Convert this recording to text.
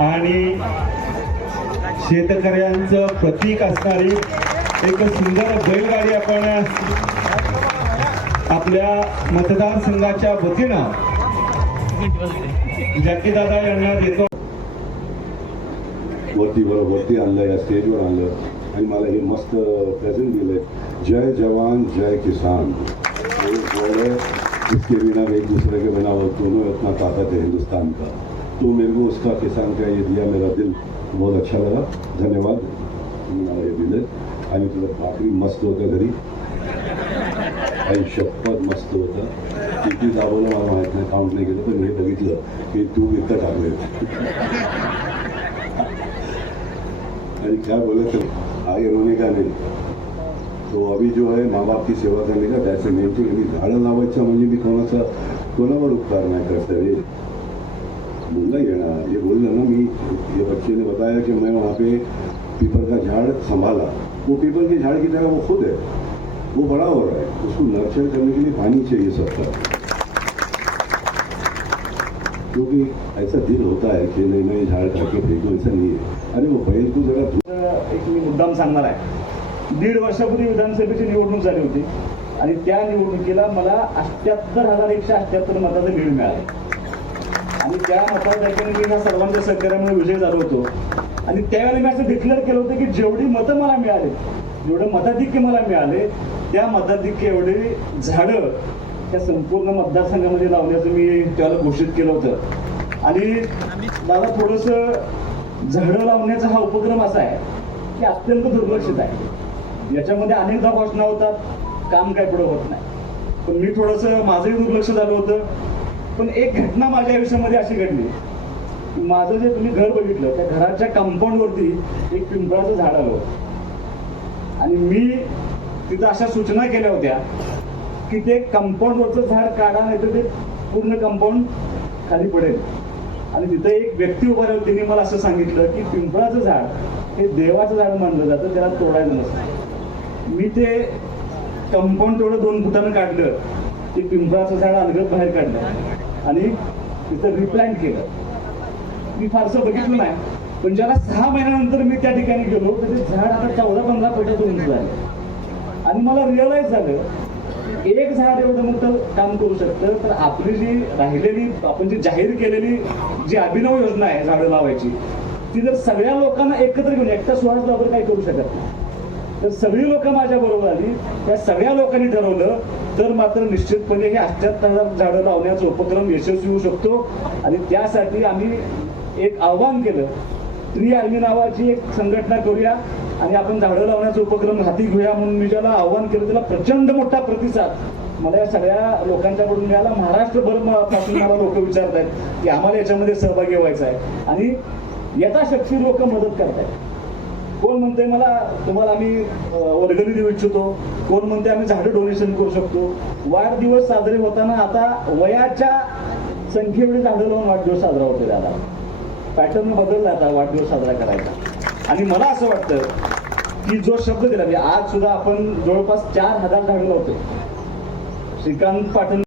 आणि शेतकऱ्यांचं प्रतीक असणारी एक सुंदर बैलगाडी आपण आपल्या मतदारसंघाच्या वतीनं जॅकी दादा यांना देतो. वरती आणलं, या स्टेजवर आणलं आणि मला हे मस्त प्रेझेंट दिलंय. जय जवान जय किसान. इसके बिना एक दूसरे के बिना वो दोनों इतना ताकत है हिंदुस्तान का. तो मेरे को उसका किसान का ये दिया, मेरा दिल बहुत अच्छा लगा. धन्यवाद. मला हे दिलं आणि तुला भाकरी मस्त होतं घरी. काही शपथ मस्त होतं. किती दाबवलं मला माहीत नाही, काउंट नाही केलं, पण हे बघितलं की तू इतकं टाकलं. आणि क्या बोले तो आगे रोने का नहीं. तो अभी जो है माँ बाप की सेवा करने का वैसे मेन थी. झाडं लावायचं म्हणजे मी कोणावर उपकार नाही करता. ये बोलना ही है ना, ये बोलना ना. मी ये बच्चे ने बताया कि मैं वहाँ पे पीपल का झाड़ संभाला. वो पीपल के झाड़ की जगह वो खुद है, वो बड़ा हो रहा है. उसको नर्चर करने के लिए पानी चाहिए सबका. क्योंकि ऐसा दिल होता है कि नहीं नहीं झाड़ करके फेंको, ऐसा नहीं है. अरे वो बैल को जरा एक मी मुद्दाम सांगणार आहे. 1.5 वर्षापूर्वी विधानसभेची निवडणूक झाली होती आणि त्या निवडणुकीला मला 78,178 मताचं लीड मिळालं आणि त्या मताधिक्याने मी ह्या सर्वांच्या सहकार्यामुळे विजय झालो होतो. आणि त्यावेळेला मी असं डिक्लेअर केलं होतं की जेवढी मतं मला मिळाले, जेवढं मताधिक्य मला मिळाले, त्या मताधिक्य एवढी झाडं त्या संपूर्ण मतदारसंघामध्ये लावण्याचं मी त्यावेळेला घोषित केलं होतं. आणि दादा थोडंसं झाडं लावण्याचा हा उपक्रम असा आहे की अत्यंत दुर्लक्षित आहे. याच्यामध्ये अनेकदा घोषणा होतात, काम काय पुढे होत नाही. पण मी थोडंसं माझंही दुर्लक्ष झालं होतं. पण एक घटना माझ्या आयुष्यामध्ये अशी घडली की माझं जे तुम्ही घर बघितलं त्या घराच्या कंपाऊंडवरती एक पिंपळाचं झाड आलं होतं आणि मी तिथं अशा सूचना केल्या होत्या की ते कंपाऊंडवरचं झाड काढा, नाही तर ते पूर्ण कंपाऊंड खाली पडेल. आणि तिथं एक व्यक्ती उभा राहिली, तिने मला असं सांगितलं की पिंपळाचं झाड हे देवाचं झाड मानलं जातं, त्याला तोडायचं नसतं. मी ते कंपाऊंड तेवढं 2 फुटानं काढलं, ते पिंपळाचं झाड अलगद बाहेर काढलं आणि तिथं रिप्लांट केलं. मी फारसं बघितलं नाही, पण ज्याला 6 महिन्यानंतर मी त्या ठिकाणी गेलो तर ते झाड आता 14-15 फुटाचं उंच झालं. आणि मला रिअलाइज झालं एक झाड एवढं मोठं काम करू शकतं, तर आपली जी राहिलेली आपण जी जाहीर केलेली जी अभिनव योजना आहे झाडं लावायची, ती जर सगळ्या लोकांना एकत्र घेऊन, एकटा सुहास बाबर काही करू शकत नाही, तर सगळी लोक माझ्या बरोबर आली, त्या सगळ्या लोकांनी ठरवलं तर मात्र निश्चितपणे हे 78,000 झाडं लावण्याचा उपक्रम यशस्वी होऊ शकतो. आणि त्यासाठी आम्ही एक आव्हान केलं, ट्री आर्मी नावाची एक संघटना करूया आणि आपण झाडं लावण्याचा उपक्रम हाती घेऊया म्हणून मी ज्याला आव्हान केलं त्याला प्रचंड मोठा प्रतिसाद मला या सगळ्या लोकांच्याकडून मिळाला. महाराष्ट्रभर पासून मला लोक विचारत आहेत की आम्हाला याच्यामध्ये सहभागी व्हायचं आहे आणि यथाशक्ती लोक मदत करतायत. कोण म्हणते मला तुम्हाला आम्ही वर्गणी देऊ इच्छितो, कोण म्हणते आम्ही झाडं डोनेशन करू शकतो. वाढदिवस साजरे होताना आता वयाच्या संख्येएवढी झाडं लावून वाढदिवस साजरा होतो. दादा पॅटर्न बदलला आता वाढदिवस साजरा करायचा. आणि मला असं वाटतं की जो शब्द दिला, आज सुद्धा आपण जवळपास 4,000 झाडं लावतोय. श्रीकांत पाटील